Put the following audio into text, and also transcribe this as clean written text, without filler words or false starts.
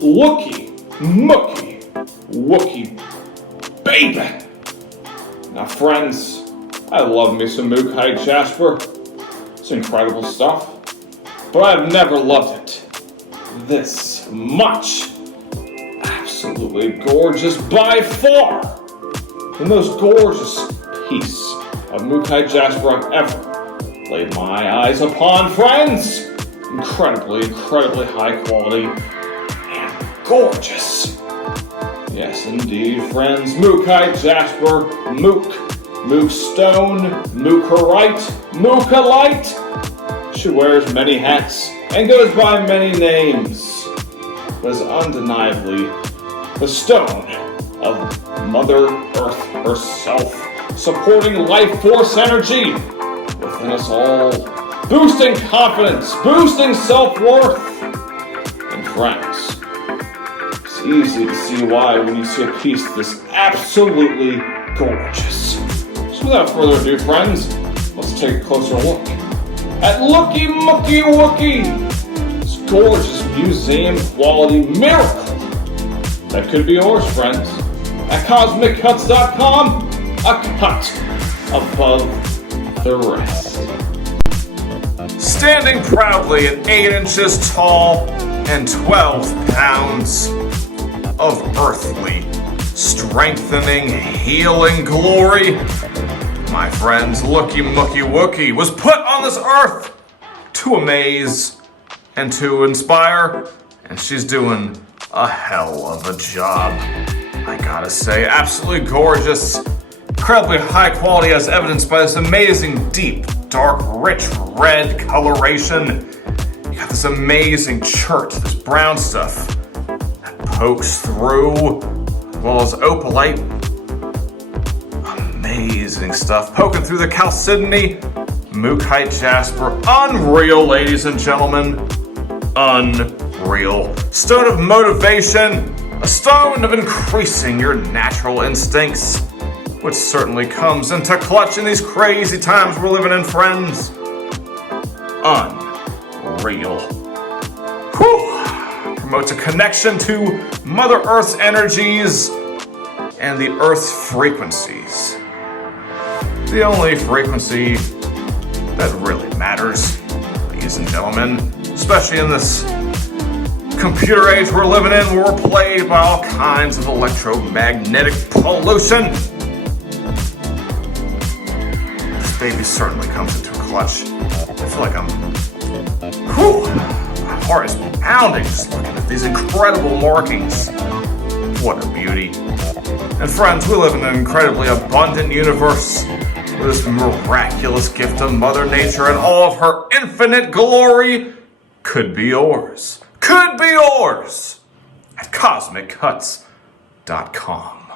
Lookie, Mookie, Wookie, baby! Now friends, I love me some Mookaite Jasper. It's incredible stuff. But I've never loved it this much. Absolutely gorgeous by far. The most gorgeous piece of Mookaite Jasper I've ever laid my eyes upon, friends. Incredibly high quality and gorgeous. Yes, indeed, friends. Mookaite Jasper, Mook Stone, Mookerite, Mookalite. She wears many hats and goes by many names, but is undeniably the stone of Mother Earth herself, supporting life force energy within us all, boosting confidence, boosting self-worth. And friends, it's easy to see why when you see a piece this absolutely gorgeous. So without further ado, friends, let's take a closer look at Lookie, Mookie, Wookie. This gorgeous museum quality miracle that could be yours, friends. At CosmicCuts.com, a cut above the rest. Standing proudly at 8 inches tall and 12 pounds of earthly, strengthening, healing glory, my friends, Lookie, Mookie, Wookie was put on this earth to amaze and to inspire, and she's doing a hell of a job. I gotta say, absolutely gorgeous, incredibly high quality as evidenced by this amazing deep, dark, rich red coloration. You got this amazing chert, this brown stuff that pokes through, as well as opalite. Amazing stuff poking through the chalcedony. Mookaite Jasper, unreal, ladies and gentlemen, unreal. Stone of motivation, a stone of increasing your natural instincts, which certainly comes into clutch in these crazy times we're living in, friends. Unreal. Whew. Promotes a connection to Mother Earth's energies and the Earth's frequencies. The only frequency that really matters, ladies and gentlemen, especially in this computer age we're living in, where we're plagued by all kinds of electromagnetic pollution. This baby certainly comes into a clutch. I feel like my heart is pounding just looking at these incredible markings. What a beauty. And friends, we live in an incredibly abundant universe where this miraculous gift of Mother Nature and all of her infinite glory could be yours. Could be yours at CosmicCuts.com.